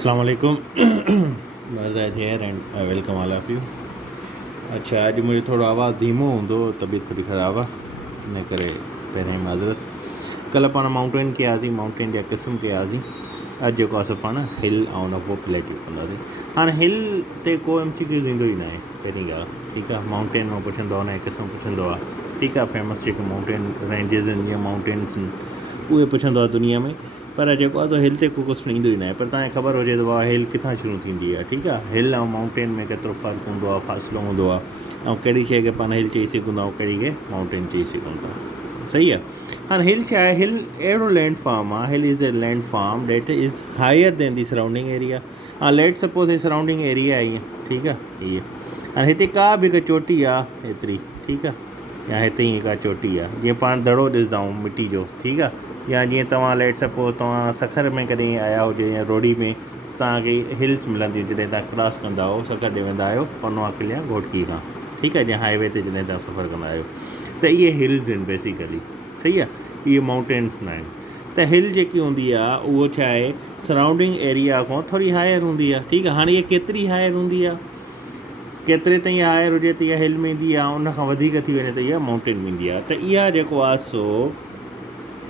अस्सलामुअलैकुम मैं Zahid here and welcome all of you. अच्छा, अॼु मुंहिंजो थोरो आवाज़ु धीमो हूंदो, तबीयत थोड़ी ख़राबु आहे, इन करे पहिरें माज़रत। कल्ह पाण माउंटेन कयासीं, माउंटेन जा क़िस्म कयासीं। अॼु जेको आहे पाण हिल ऐं उन पोइ प्लेट्यू कंदासीं। हाणे हिल ते को MCQ ईंदो ई न आहे पहिरीं ॻाल्हि, ठीकु आहे। माउंटेन मां पुछंदो आहे, उन जो क़िस्म पुछंदो आहे, ठीकु आहे। फेमस जेके माउंटेन रेंजिस आहिनि या माउंटेन्स आहिनि उहे पुछंदो आहे दुनिया में। पर जेको आहे हिल ते को कुझु ईंदो ई न आहे। पर तव्हांखे ख़बर हुजे त वाह हिल किथां शुरू थींदी आहे, ठीकु आहे। हिल ऐं माउंटेन में केतिरो फ़र्क़ु हूंदो आहे, फ़ासिलो हूंदो आहे, ऐं कहिड़ी शइ खे पाण हिल चई सघूं था ऐं कहिड़ी खे माउंटेन चई सघूं था, सही आहे। हाणे हिल छा आहे? हिल अहिड़ो लैंड फॉर्म आहे, hill is the land form that is higher than the surrounding area. हा, लेट सपोज सराउंडिंग एरिया आहे ईअं, ठीकु आहे। हीअ हाणे हिते का बि हिकु चोटी आहे हेतिरी, ठीकु आहे, या हिते ई का चोटी आहे, जीअं पाण दड़ो ॾिसंदा आहियूं मिटी जो, ठीकु आहे। या जीअं तव्हां लेट सपोज तव्हां सखर में कॾहिं आया हुजे या रोडी में तव्हांखे हिल्स मिलंदियूं जॾहिं तव्हां क्रॉस कंदा आहियो, सखर ॾे वेंदा आहियो पनवा किलिया घोटकी खां, ठीकु आहे। जीअं हाईवे ते जॾहिं तव्हां सफ़र कंदा आहियो त इहे हिल्स आहिनि बेसिकली, सही आहे। इहे माउंटेन्स न आहिनि। त हिल जेकी हूंदी आहे उहो छा आहे, सराउंडिंग एरिया खां थोरी हायर हूंदी आहे, ठीकु आहे। हाणे इहा केतिरी हायर हूंदी आहे, केतिरे ताईं हायर हुजे त इहा हिल में ईंदी आहे, उनखां वधीक थी वञे त इहा माउंटेन में ईंदी आहे। त इहा जेको आहे सो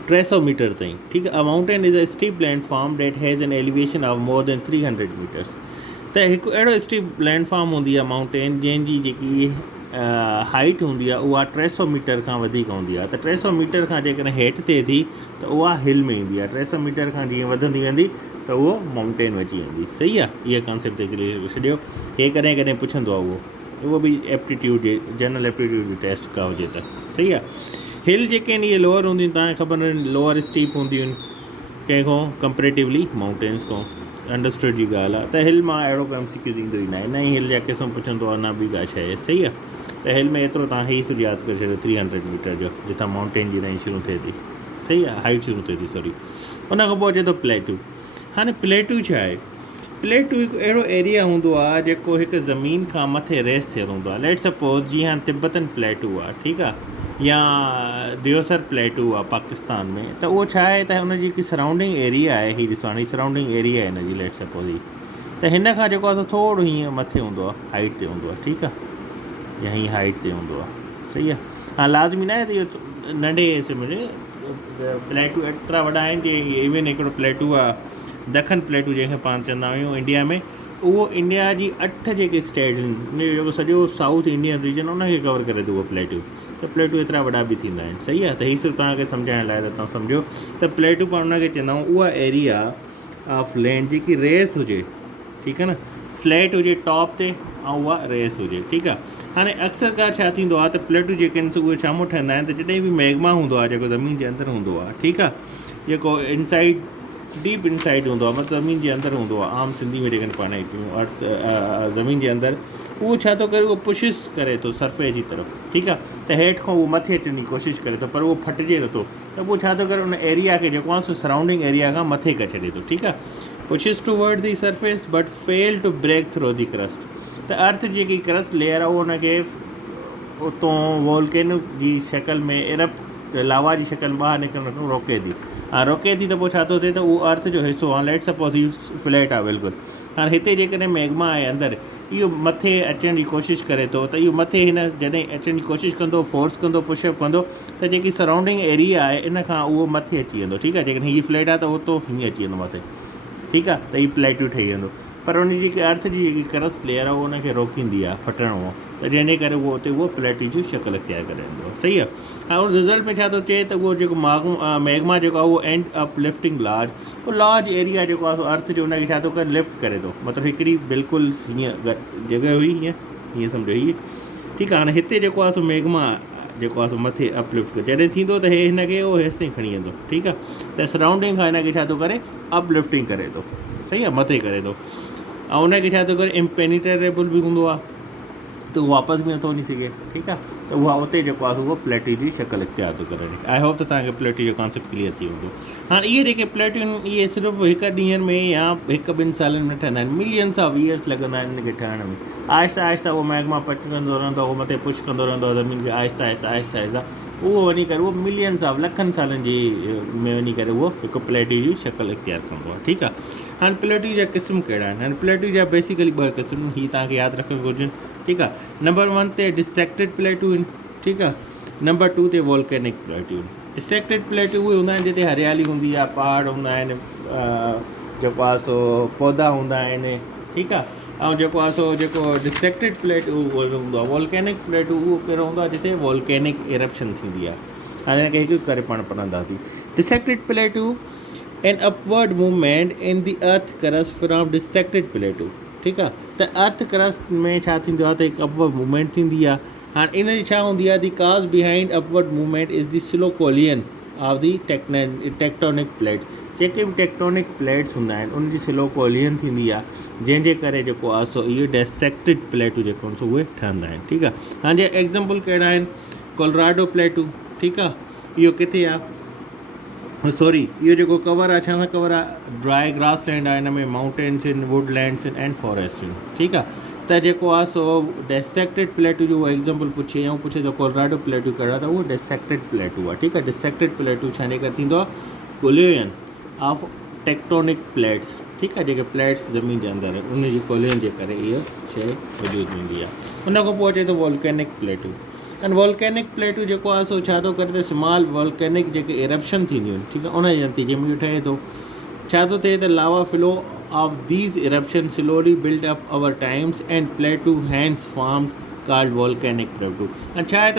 300 मीटर ताईं, ठीकु आहे। A mountain is a steep land form that has an elevation of more than 300 metres. त हिकु अहिड़ो स्टीप लैंड फॉर्म हूंदी आहे माउंटेन जंहिंजी जेकी हाइट हूंदी आहे उहा 300 मीटर खां वधीक हूंदी आहे। त 300 मीटर खां जेकॾहिं हेठि थिए थी त उहा हिल में ईंदी आहे। 300 मीटर खां जीअं वधंदी वेंदी त उहो माउंटेन में अची वेंदी, सही आहे। इहा कॉन्सेप्ट क्लियर छॾियो। हे कॾहिं कॾहिं पुछंदो आहे उहो बि एप्टीट्यूड जे जनरल एप्टीट्यूड जी टेस्ट का हुजे त, सही आहे। हिल जेके आहिनि इहे लोअर हूंदियूं, तव्हांखे ख़बर आहिनि, लोअर स्टीप हूंदियूं आहिनि कंहिंखां कंपेरेटिवली माउंटेन्स खां, अंडरस्टूड जी ॻाल्हि आहे। त हिल मां अहिड़ो MCQ ईंदो ई न आहे, न ई हिल जा क़िस्म पुछंदो आहे, न बि का शइ, सही आहे। त हिल में एतिरो तव्हां हीअ सिर्फ़ु यादि करे छॾियो 300 मीटर जो, जितां माउंटेन जी रेंज शुरू थिए थी, सही आहे, हाइट शुरू थिए थी, सॉरी। उन खां पोइ अचे थो प्लेट्यू। हाणे प्लेट्यू छा आहे? प्लेट्यू हिकु अहिड़ो एरिया हूंदो आहे जेको हिकु ज़मीन खां मथे रेस थियल हूंदो आहे। लेट सपोज जीअं हाणे तिब्बतन प्लेट्यू आहे, ठीकु आहे, या दियोसर प्लेट्यू आहे पाकिस्तान में। त उहो छा आहे त हुन जी जेकी सराउंडिंग एरिया आहे, हीअ ॾिसो हाणे सराउंडिंग एरिया आहे हिनजी, लेट सपोज ही त हिन खां जेको आहे थोरो हीअं मथे हूंदो आहे, हाइट ते हूंदो आहे, ठीकु आहे, या हीअं हाइट ते हूंदो आहे, सही आहे। हा, लाज़मी न आहे त इहो नंढे हिसे में प्लेट्यू एतिरा वॾा आहिनि कि इवन हिकिड़ो प्लेट्यू आहे दखन प्लेट्यू जंहिंखे पाण चवंदा आहियूं इंडिया में, उहो इंडिया जी 8 जेके स्टेट आहिनि उनजो जेको सॼो साउथ इंडियन रीजन उनखे कवर करे थो उहो प्लेट्यू। त प्लेट्यू एतिरा वॾा बि थींदा आहिनि, सही आहे। त हीअ सिर्फ़ु तव्हांखे सम्झाइण लाइ त तव्हां सम्झो त प्लेट्यू पाण उनखे चवंदा आहियूं उहा एरिया ऑफ लैंड जेकी रेस हुजे, ठीकु आहे न, फ्लैट हुजे टॉप ते ऐं उहा रेस हुजे, ठीकु आहे। हाणे अक्सर कार छा थींदो आहे त प्लेट्यू जेके आहिनि उहे छा ठहंदा आहिनि त जॾहिं बि मैग्मा हूंदो आहे जेको ज़मीन जे अंदरि हूंदो आहे, ठीकु आहे, जेको इनसाइड डीप इनसाइड हूंदो आहे, मतिलबु ज़मीन जे अंदरि हूंदो आहे, आम सिंधी में जेके पाण अर्थ ज़मीन जे अंदरि, उहो छा थो करे, उहो पुशिश करे थो सरफेस जी तरफ़, ठीकु आहे। त हेठि खां उहो मथे अचण जी कोशिशि करे थो, पर उहो फटिजे नथो। त उहो छा थो करे, उन एरिया खे जेको आहे सो सराउंडिंग एरिया खां मथे करे छॾे थो, ठीकु आहे। Pushing toward the surface but fail to break through the crust. त अर्थ जेकी क्रस्ट लेयर आहे उहो हुनखे उतां वोल्केनो जी शकल में इरप्ट लावा जी शकल में ॿाहिरि निकिरणु खां रोके थी। रोके थी त पोइ छा थो थिए त उहो अर्थ जो हिसो आहे, लेट सपोज ही फ्लैट आहे बिल्कुलु। हाणे हिते जेकॾहिं मैग्मा आहे अंदरि, इहो मथे अचण जी कोशिशि करे थो, त इहो मथे हिन जॾहिं अचण जी कोशिशि कंदो, फोर्स कंदो, पुशअप कंदो, त जेकी सराउंडिंग एरिया आहे इन खां उहो मथे अची वेंदो, ठीकु आहे। जेकॾहिं हीअ फ्लैट आहे त उहो हीअं अची वेंदो मथे, ठीकु आहे। त हीअ प्लेट्यू ठही वेंदो, पर उन जी जेकी अर्थ जी जेकी क्रस्ट लेयर आहे उहो उनखे रोकींदी आहे फटणो, त जंहिंजे करे उहो उते उहो प्लेट्यू जी शकल इख्तियार करे वेंदो आहे, सही आहे। हाणे रिज़ल्ट में छा थो चए त उहो जेको मैग्मा जेको आहे उहो एंड अप लिफ्टिंग लार्ज, उहो लार्ज एरिया जेको आहे अर्थ जो उनखे छा थो करे, लिफ्ट करे थो। मतिलबु हिकिड़ी बिल्कुलु हीअं जॻह हुई हीअं सम्झो हीअ, ठीकु आहे। हाणे हिते जेको आहे सो मैग्मा जेको आहे सो मथे अपलिफ्ट करे जॾहिं थींदो त हे हिनखे उहो हेसि ताईं खणी वेंदो, ठीकु आहे। त सराउंडिंग खां हिनखे छा थो करे, अपलिफ्टिंग करे थो, सही आहे, मथे करे थो। ऐं उनखे छा थो करे, इम्पेनिट्रेबल बि हूंदो आहे, त उहो वापसि बि नथो वञी सघे, ठीकु आहे। त उहा उते जेको आहे उहो प्लेट्यू जी शकल इख्तियार थो करे। आई होप त तव्हांखे प्लेट्यू जो कॉन्सेप्ट क्लियर थी वेंदो। हाणे इहे जेके प्लेट्यू आहिनि इहे सिर्फ़ु हिकु ॾींहंनि में या हिकु ॿिनि सालनि में ठहंदा आहिनि, मिलियंस ऑफ ईयर्स लॻंदा आहिनि इनखे ठहण में। आहिस्ता आहिस्ता उहो मैग्मा पटकंदो रहंदो, उहो मथे पुश कंदो रहंदो आहे ज़मीन खे, आहिस्ता आहिस्ता आहिस्ता आहिस्ता उहो वञी करे उहो मिलियंस ऑफ लखनि सालनि जी में वञी करे उहो हिकु प्लेट्यू जी शकल इख्तियार कंदो आहे, ठीकु आहे। हाणे प्लेटूं जा क़िस्म कहिड़ा आहिनि? हाणे प्लेटूं जा बेसिकली 2 क़िस्म ही तव्हांखे यादि रखणु घुरिजनि, ठीकु आहे। नंबर 1 ते डिसेक्टेड प्लेटूं आहिनि, ठीकु आहे। नंबर 2 ते वॉल्केनिक प्लेटूं आहिनि। डिसेक्टेड प्लेटूं उहे हूंदा आहिनि जिते हरियाली हूंदी आहे, पहाड़ हूंदा आहिनि, जेको आहे सो पौधा हूंदा आहिनि, ठीकु आहे। ऐं जेको आहे सो जेको डिसेक्टेड प्लेट उहो हूंदो आहे वॉल्केनिक प्लेट, उहो कहिड़ो हूंदो आहे जिते वॉल्केनिक इरप्शन थींदी आहे। हाणे हिनखे हिकु करे पाण पढ़ंदासीं। डिसेक्टेड प्लेटूं an upward movement in the earth crust from dissected प्लेटूं, ठीकु आहे। त अर्थ क्रस्ट में छा थींदो आहे त हिकु अपवर्ड मूवमेंट थींदी आहे। हाणे इन जी छा हूंदी आहे, the cause behind upward movement is the slow collision of the tectonic plate. जेके बि टेक्टोनिक प्लेट्स हूंदा आहिनि उनजी स्लो कोलियन थींदी आहे, जंहिंजे करे जेको आहे सो इहो डिसेक्टेड प्लेटूं जेको आहिनि सो उहे ठहंदा आहिनि, ठीकु आहे। हाणे एग्ज़ाम्पल कहिड़ा आहिनि? कोलोराडो प्लेटूं, ठीकु आहे। इहो किथे आहे? सॉरी, इहो जेको कवर आहे, छा सां कवर आहे? ड्राई ग्रास लैंड आहे, हिन में माउंटेन्स आहिनि, वुडलैंड्स आहिनि एंड फॉरेस्ट आहिनि, ठीकु आहे। त जेको आहे सो डिसेक्टेड प्लेटूं जो उहो एग्ज़ाम्पल पुछे ऐं पुछे त कोलोराडो प्लेटूं कहिड़ा, त उहो डिसेक्टेड प्लेटूं आहे, ठीकु आहे। डिसेक्टेड प्लेटूं छा करे थींदो आहे? कोलियन ऑफ टेक्टोनिक प्लेट्स, ठीकु आहे। जेके प्लेट्स ज़मीन जे अंदरि आहिनि उन जी कोलियन जे करे इहा शइ वजूद ईंदी आहे। उन खां पोइ अचे थो वॉल्केनिक प्लेटूं। एंड वॉल्केनिक प्लेटूं जेको आहे सो छा थो करे त स्मॉल वॉल्केनिक जेके इरप्शन थींदियूं आहिनि, ठीकु आहे, उन जे नतीजे में इहो ठहे थो। छा थो थिए त lava flow of these eruption slowly build up over times and प्लेटू हैंड्स फॉर्म कॉल्ड वॉल्केनिक प्लेटू। ऐं छा आहे त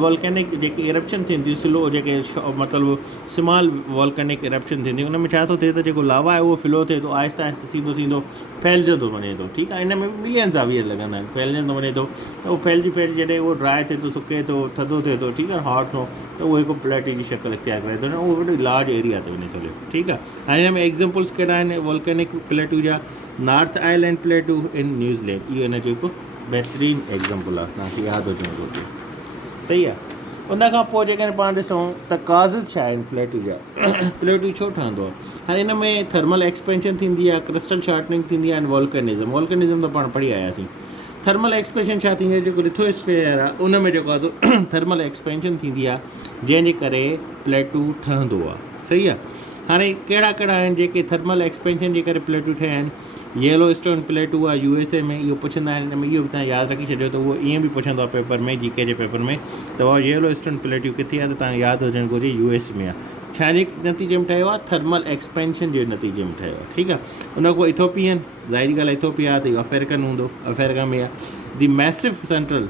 वॉल्केनिक जेके इरप्शन थींदी स्लो, जेके मतिलबु स्मॉल वॉल्केनिक इरप्शन थींदी, उन में छा थो थिए त जेको लावा आहे उहो फ्लो थिए थो, आहिस्ते आहिस्ते थींदो थींदो फैलिजंदो वञे थो, ठीकु आहे। इन में मिलियंस ऑफ ईयर लॻंदा आहिनि, फैलिजंदो वञे थो। त उहो फैलिजी जॾहिं उहो ड्राई थिए थो, सुके थो, थधो थिए थो, ठीकु आहे, हॉट थो, त उहो हिकु प्लेट जी शकल इख्तियार करे थो, उहो वॾो लार्ज एरिया ते वञे थो हलियो, ठीकु आहे। हाणे हिन में एग्ज़ाम्पल्स कहिड़ा आहिनि वॉल्केनिक प्लेटूं जा? नॉर्थ आइलैंड प्लेटूं इन न्यूज़ीलैंड, इहो हिन जो हिकु बहितरीनु एग्ज़ाम्पल आहे, तव्हांखे यादि हुजणु घुरिजे, सही आहे। उनखां पोइ जेकॾहिं पाण ॾिसूं त काज़िस छा आहिनि प्लेटूं जा? प्लेटूं छो ठहंदो आहे? हाणे हिन में थर्मल एक्सपेंशन थींदी आहे, क्रिस्टल शार्टनिंग थींदी आहे, एंड वॉल्केनिज़म त पाण पढ़ी आयासीं। थर्मल एक्सपेंशन छा थींदी आहे? जेको लिथोस्फीयर आहे उन में जेको आहे तो थर्मल एक्सपेंशन थींदी आहे, जंहिंजे करे प्लेटूं ठहंदो आहे, सही आहे। हाणे कहिड़ा कहिड़ा आहिनि जेके थर्मल एक्सपेंशन जे करे प्लेटूं ठहिया आहिनि? येलो स्टोन प्लेट उहा USA में, इहो पुछंदा आहिनि, हिन में इहो बि तव्हां यादि रखी छॾियो त उहो ईअं बि पुछंदो आहे पेपर में, GK जे पेपर में, त उहा येलो स्टोन प्लेटूं किथे आहे? त तव्हांखे यादि हुजणु घुरिजे US में आहे। छाजे नतीजे में ठहियो आहे? थर्मल एक्सपेंशन जे नतीजे में ठहियो आहे, ठीकु आहे। उन खां पोइ इथोपियन, ज़ाहिरी ॻाल्हि आहे इथोपिया आहे त इहो अफ्रीकन हूंदो, अफ्रीका में आहे। दी मैसिव सेंट्रल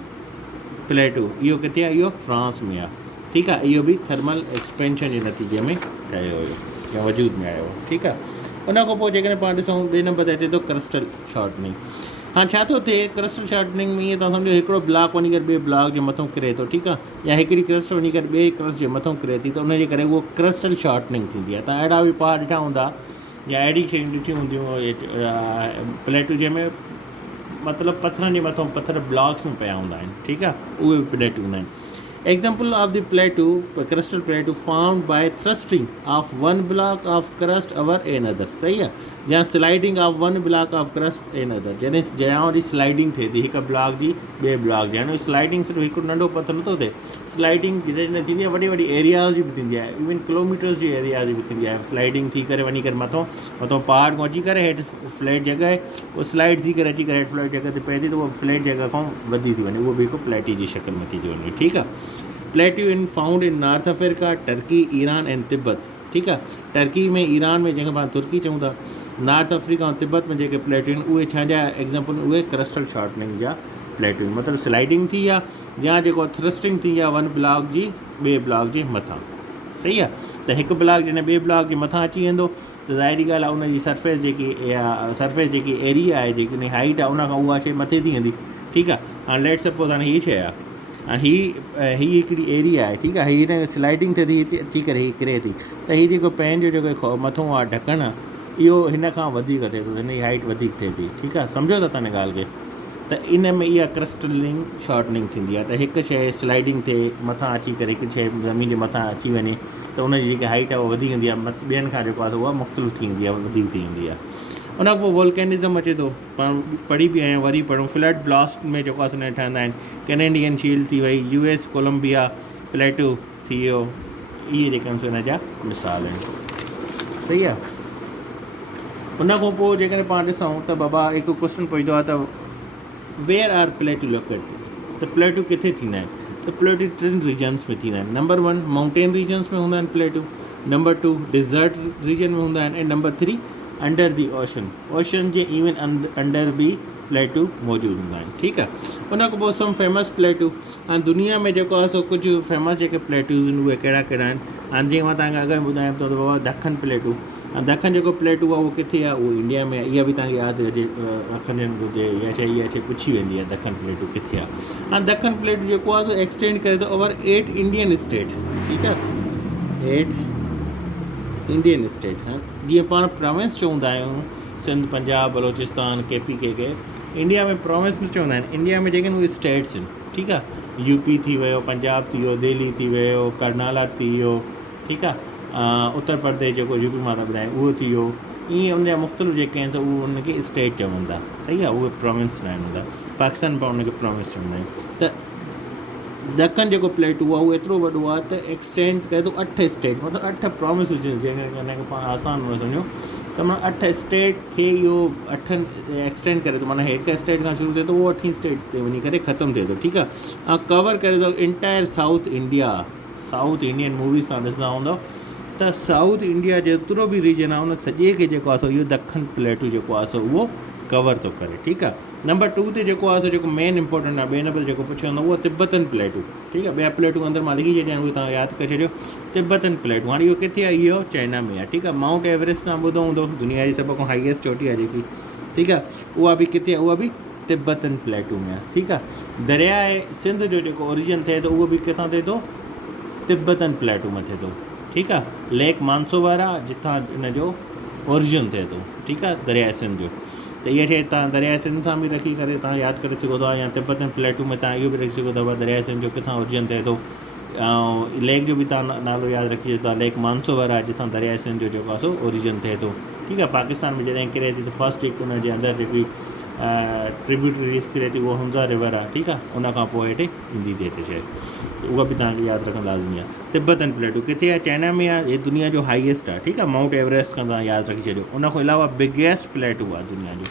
प्लेटू, इहो किथे आहे? इहो फ्रांस में आहे, ठीकु आहे। इहो बि थर्मल एक्सपेंशन जे नतीजे में ठहियो हुयो या वजूद में आयो आहे, ठीकु आहे। उन खां पोइ जेकॾहिं पाण ॾिसूं ॿिए नंबर ते अचे थो क्रिस्टल शॉर्टनिंग। हाणे छा थो थिए क्रिस्टल शॉर्टनिंग में? ईअं तव्हां सम्झो हिकिड़ो ब्लॉक वञी करे ॿिए ब्लॉक जे मथां किरे थो, ठीकु आहे, या हिकिड़ी क्रिस्ट वञी करे ॿिए क्रिस्ट जे मथां किरे थी, त उनजे करे उहो क्रिस्टल शॉर्टनिंग थींदी आहे। तव्हां अहिड़ा बि पहाड़ ॾिठा हूंदा या अहिड़ी शयूं ॾिठियूं हूंदियूं प्लेटूं जंहिंमें मतिलबु पथरनि जे मथां पथर ब्लॉक्स में पिया हूंदा आहिनि, ठीकु आहे, उहे बि प्लेटूं हूंदा आहिनि। Example of the plateau, crystal plateau formed by thrusting of one block of crust over another, सही है, जहाँ sliding of one block of crust another, जॾहिं जॾहिं स्लाइडिंग थिए थी हिकु ब्लॉक जी ॿिए ब्लॉक जी, यानी स्लाइडिंग सिर्फ़ु हिकु नंढो पथर नथो थिए, स्लाइडिंग जॾहिं न थींदी आहे वॾी वॾी एरियाज़ जी बि थींदी आहे, इवन किलोमीटर्स जी एरिया जी बि थींदी आहे, स्लाइडिंग थी करे वञी करे मथां पहाड़ खां अची करे हेठि फ्लैट जॻह उहो स्लाइड थी करे अची करे हेठि फ्लैट जॻह ते पए थी, त उहा फ्लैट जॻह खां वधी थी वञे, उहो बि हिकु प्लेटी जी शकल में थी वञे, ठीकु आहे। प्लेटू इन found in north Africa, Turkey, Iran and Tibet, ठीकु आहे। टर्की में, ईरान में, जंहिंखे पाण तुर्की चऊं था, नॉर्थ अफ्रीका ऐं तिब्बत में जेके प्लेटूं आहिनि उहे छा जा एग्ज़ाम्पल? उहे क्रिस्टल शॉर्टनिंग जा प्लेटूं, मतिलबु स्लाइडिंग थी आहे या जेको थ्रस्टिंग थी आहे वन ब्लॉक जी ॿिए ब्लॉक जे मथां, सही आहे। त हिकु ब्लॉक जॾहिं ॿिए ब्लॉक जे मथां अची वेंदो त ज़ाहिरी ॻाल्हि आहे उनजी सरफेस जेकी एरिया आहे, जेकी उन हाइट आहे, उन खां उहा शइ मथे थी वेंदी, ठीकु आहे। हाणे लेट सपोज़ हाणे हीअ शइ आहे, ऐं हीअ हिकिड़ी एरिया आहे, ठीकु आहे, हीअ स्लाइडिंग थिए थी अची करे हीअ किरे थी, त हीअ जेको पैन जो जेको मथां आहे ढकणु आहे, इहो हिन खां वधीक थिए थो, हिन जी हाइट वधीक थिए थी, ठीकु आहे, सम्झो था तव्हां ॻाल्हि खे। त इन में इहा क्रिस्टलिंग शॉर्टनिंग थींदी आहे, त हिकु शइ स्लाइडिंग थिए मथां अची करे हिकु शइ ज़मीन जे मथां अची वञे, त उनजी जेकी हाइट आहे उहा वधी वेंदी आहे, ॿियनि खां जेको आहे उहा मुख़्तलिफ़ थी वेंदी आहे, वधीक थी वेंदी आहे। उन खां पोइ वॉल्केनिज़म अचे थो, पाण पढ़ी बि आहियां, वरी पढ़ूं। फ्लड ब्लास्ट में जेको आहे उन ठहंदा आहिनि, कैनेडियन शील्ड थी वई, US कोलंबिया प्लेटू थी वियो, इहे जेके आहिनि हिन जा मिसाल आहिनि, सही आहे। उन खां पोइ जेकॾहिं पाण ॾिसूं त बाबा हिकु क्वेश्चन पुछंदो आहे त वेयर आर प्लेटू लोकेटेड, त प्लेटू किथे थींदा आहिनि, त प्लेटू 3 रीजन्स में थींदा आहिनि। नंबर 1 माउंटेन रीजन्स में हूंदा आहिनि प्लेटू, नंबर 2 डिज़र्ट रीजन में हूंदा आहिनि, ऐं नंबर 3 under the ocean J even under बि प्लेटू मौजूदु हूंदा आहिनि। ठीकु आहे, उन खां पोइ सम फेमस प्लेटू, ऐं दुनिया में जेको आहे सो कुझु फेमस जेके प्लेटूज़ आहिनि उहे कहिड़ा कहिड़ा आहिनि। हाणे जीअं मां तव्हांखे अगरि ॿुधायां थो त बाबा दखन प्लेटू, ऐं दखन जेको प्लेटू आहे उहो किथे आहे, उहो इंडिया में आहे। इहा बि तव्हांखे यादि हुजे रखंदी हुजे, इहा शइ पुछी वेंदी आहे दखन प्लेटू किथे आहे। हाणे दखन प्लेटू जेको आहे सो एक्सटेंड करे थो ओवर 8 इंडियन स्टेट। ठीकु आहे, 8 इंडियन स्टेट। हाणे जीअं पाण प्रोविंस चवंदा आहियूं, सिंध, पंजाब, बलोचिस्तान, KP के इंडिया में प्रोविंस न चवंदा आहिनि, इंडिया में जेके उहे स्टेट्स आहिनि। ठीकु आहे, यूपी थी वियो, पंजाब थी वियो, दिल्ली थी वियो, कर्नाटक थी वियो। ठीकु आहे, उत्तर प्रदेश जेको यूपी मां था ॿुधायां उहो थी वियो। ईअं उनजा मुख़्तलिफ़ जेके आहिनि त उहे उनखे स्टेट चवनि था। सही आहे, उहे प्रोविंस न आहिनि हूंदा। पाकिस्तान पाण उनखे प्रोविंस चवंदा आहियूं। त दखन जेको प्लेटू आहे उहो एतिरो वॾो आहे त एक्सटेंड करे थो 8 स्टेट, मतिलबु 8 प्रोविंसिस जंहिंखे हुनखे पाण आसान में सम्झूं त माना 8 स्टेट खे इहो 8 एक्सटेंड करे थो। माना हिकु स्टेट खां शुरू थिए थो उहो 8 स्टेट ते वञी करे ख़तमु थिए थो। ठीकु आहे, ऐं कवर करे थो entire south India. South Indian movies तव्हां ॾिसंदा हूंदव त साउथ इंडिया जेतिरो बि रीजन आहे उन सॼे खे जेको आहे सो इहो दखन प्लेटू जेको आहे सो उहो कवर थो करे। ठीकु आहे, नंबर 2 ते जेको आहे सो जेको मेन इंपॉर्टेंट आहे, ॿिए नंबर जेको पुछंदो उहो तिब्बतन प्लेटू। ठीकु आहे, ॿिया प्लेटू अंदरि मां लिखी छॾिया उहे तव्हां यादि करे छॾियो। तिब्बतन प्लेटू, हाणे इहो किथे आहे, इहो चाइना में आहे। ठीकु आहे, माउंट एवरेस्ट तव्हां ॿुधो हूंदो, दुनिया जी सभ खां हाईएस्ट चोटी आहे जेकी। ठीकु आहे, उहा बि किथे आहे, उहा बि तिब्बतन प्लेटू में आहे। ठीकु आहे, दरियाए सिंध जो जेको ओरिजिन थिए थो उहो बि किथां थिए थो, तिब्बतन प्लेटू में थिए थो। ठीकु आहे, लेक मानसोवारा जितां इन जो ओरिजिन थिए थो। ठीकु आहे, दरियाए सिंध जो। त इहा शइ तव्हां दरियाए सिंध सां बि रखी करे तव्हां यादि करे सघो था, या तिब्बतन प्लेटू में तव्हां इहो बि रखी सघो था दरियाए सिंध जो किथां ओरिजिन थिए थो। ऐं लेक जो बि तव्हां नालो यादि रखी सघो था, लेक मानसोवारा जितां दरियाए सिंध जो जेको आहे सो ओरिजिन थिए थो। ठीकु आहे, पाकिस्तान में जॾहिं किरे थी त फस्ट हिकु उनजे अंदरि जेकी ट्रिब्यूटरीज़ किरे थी उहो हुंज़ा रिवर आहे। ठीकु आहे, उन खां पोइ हेठि ईंदी थी हिते शइ, उहा बि तव्हांखे यादि रखणु लाज़मी आहे। तिब्बतन प्लेटू किथे आहे, चाइना में आहे। हे दुनिया जो हाईएस्ट आहे। ठीकु आहे, माउंट एवरेस्ट खां तव्हां यादि रखी छॾियो। उन खां अलावा बिगेस्ट प्लेटू आहे दुनिया जो,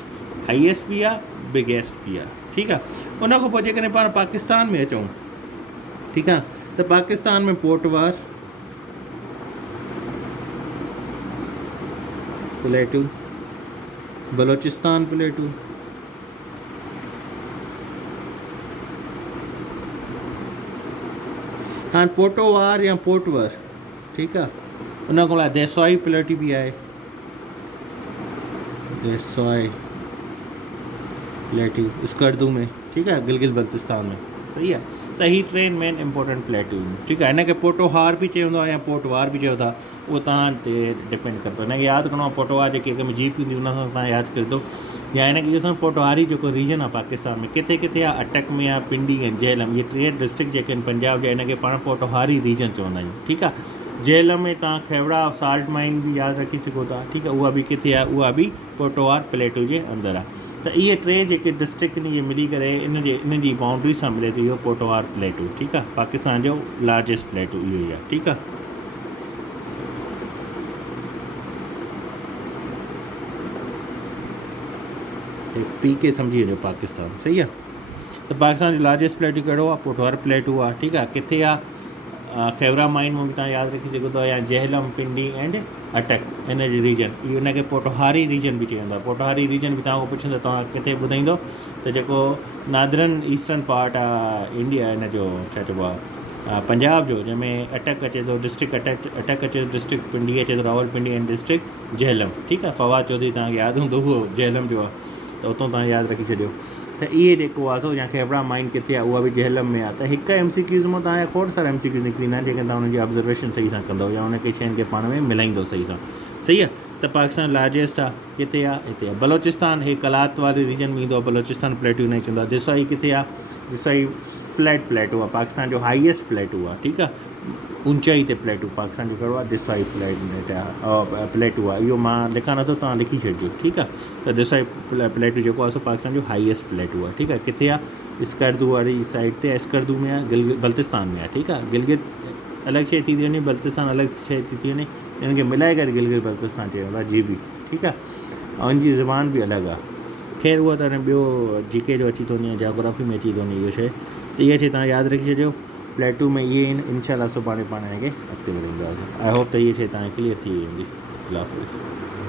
हाईएस्ट बि आहे, बिगेस्ट बि आहे। ठीकु आहे, उन खां पोइ जेकॾहिं पाण पाकिस्तान में अचूं, ठीकु आहे, त पाकिस्तान में पोटवार प्लेटू, बलोचिस्तान प्लेटू, हाणे पोटोवार या पोटवर। ठीकु आहे, उन खां अलावा देसवाई प्लेटू बि आहे, देसवाई प्लेटू स्कर्दू में। ठीकु आहे, गिलगित बल्तिस्तान में। सही आहे, त ही 3 मेन इंपॉर्टेंट प्लेटू आहिनि। ठीकु आहे, हिनखे पोटोहार बि चवंदो आहे या पोटवार बि चयो था, उहो तव्हां ते डिपेंड कंदो। हिनखे यादि करिणो आहे, पोटोवार जेकी अॻ में जीप ईंदी उन सां तव्हां यादि करे थो, या हिनखे इहो सम्झो पोटवारी जेको रीजन आहे पाकिस्तान में किथे किथे आहे, अटक में आहे, पिंडी ऐं झेलम, इहे 3 डिस्ट्रिक्ट जेके आहिनि पंजाब जा, हिनखे पाण पोटोहारी रीजन चवंदा आहियूं। ठीकु आहे, झेलम में तव्हां खेवड़ा साल्ट माइन बि यादि रखी सघो था। ठीकु आहे, उहा बि किथे आहे, उहा बि पोटोवार प्लेटू जे अंदरि आहे। त इहे 3 जेके डिस्ट्रिक्ट आहिनि इहे मिली करे इन जी बाउंड्री सां मिले थो इहो पोटोवार प्लेटू। ठीकु आहे, पाकिस्तान जो लार्जेस्ट प्लेटू इहो ई आहे। ठीकु आहे, PK सम्झी वञो पाकिस्तान। सही आहे, त पाकिस्तान जो लार्जेस्ट प्लेटू कहिड़ो आहे, पोटवार प्लेटू आहे। ठीकु आहे, किथे आहे, खेवरा माइन में बि तव्हां यादि रखी सघो था, या झेलम, पिंडी एंड अटक इन जी रीजन, इहो हुनखे पोटोहारी रीजन बि चवंदा। पोटोहारी रीजन बि तव्हां पुछंदो तव्हां किथे ॿुधाईंदो त जेको नादरन ईस्टर्न पार्ट आहे इंडिया, इन जो छा चइबो आहे, पंजाब जो, जंहिंमें अटक अचे थो डिस्ट्रिक्ट, अटक अचे थो डिस्ट्रिक्ट, पिंडी अचे थो रावलपिंडी एंड डिस्ट्रिक्ट झेलम। ठीकु आहे, फवाद चौधरी तव्हांखे यादि हूंदो उहो झेलम जो आहे, त उतां तव्हां यादि रखी छॾियो। त इहे जेको आहे सो या खेवड़ा माइन किथे आहे, उहा बि झेलम में आहे। त हिकु MCQs मां तव्हांजा खोड़ सारा MCQs निकिरींदा आहिनि, जेके तव्हां हुनजी ऑब्ज़र्वेशन सही सां कंदव या हुन खे शयुनि खे पाण में मिलाईंदो सही सां। सही आहे, त पाकिस्तान लार्जेस्ट आहे, किथे आहे, हिते आहे। बलोचिस्तान हे कलात वारे रीजन में ईंदो आहे, बलोचिस्तान प्लेटू न चवंदा। दिसाई किथे आहे, दिसाई फ्लैट प्लेटू आहे, पाकिस्तान जो हाईएस्ट प्लेटू आहे। ठीकु आहे, ऊंचाई ते प्लेटू पाकिस्तान जो कहिड़ो आहे, दिसाई प्लेटू आहे। इहो मां लिखां नथो, तव्हां लिखी छॾिजो। ठीकु आहे, त दिसाई प्लेटू जेको आहे सो पाकिस्तान जो हाईएस्ट प्लेटू आहे। ठीकु आहे, किथे आहे, स्कर्दू वारी साइड ते, स्कर्दू में आहे, गिलगित बल्तिस्तान में आहे। ठीकु आहे, गिलगित अलॻि शइ थी वञे, बल्तिस्तान अलॻि शइ थी वञे, इन्हनि खे मिलाए करे गिलगित बल्तिस्तान चयो वेंदो आहे, GB। ठीकु आहे, ऐं उनजी ज़ुबान बि अलॻि आहे। ख़ैर उहा त हाणे ॿियो जीके जो अची थो वञे, जोग्राफी में अची थो वञे इहो शइ। त इहा शइ तव्हां यादि रखी छॾियो, प्लेट 2 में इहे आहिनि। इंशाल्लाह सुभाणे पाण हिनखे अॻिते वधाईंदासीं। आई होप त इहा शइ तव्हांखे क्लियर थी वेंदी। अल्लाह हाफ़िज़।